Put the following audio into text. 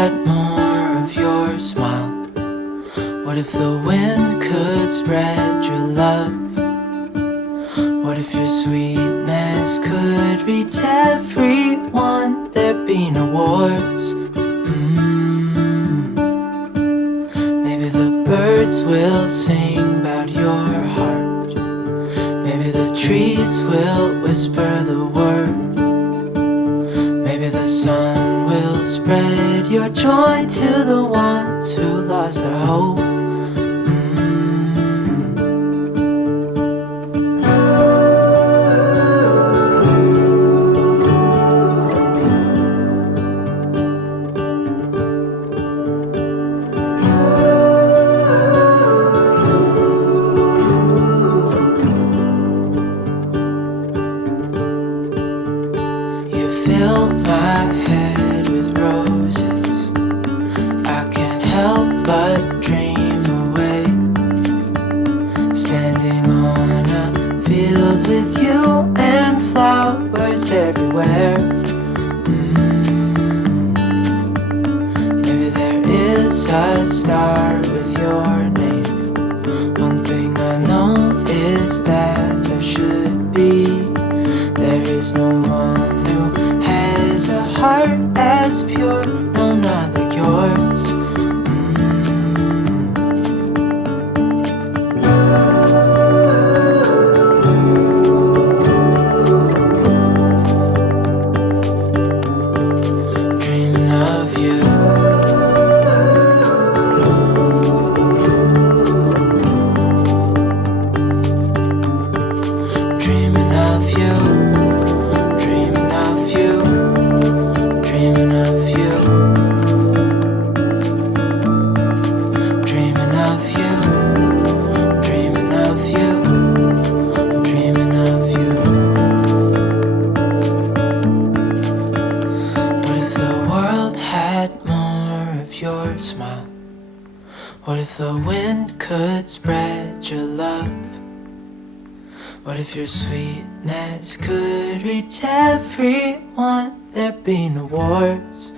had more of your smile? What if the wind could spread your love? What if your sweetness could reach everyone? There'd be no wars. Maybe the birds will sing about your heart. Maybe the trees will whisper the word. Maybe the sun will spread your joy to the ones who lost their hope. Fill my head with roses. I can't help but dream away, standing on a field with you and flowers everywhere. Maybe there is a star with your name. One thing I know is that there should be. There is no one who has a heart as pure, no, not like yours. Dreaming of you. Dreaming of you. Your smile. What if the wind could spread your love? What if your sweetness could reach everyone? There'd be no wars.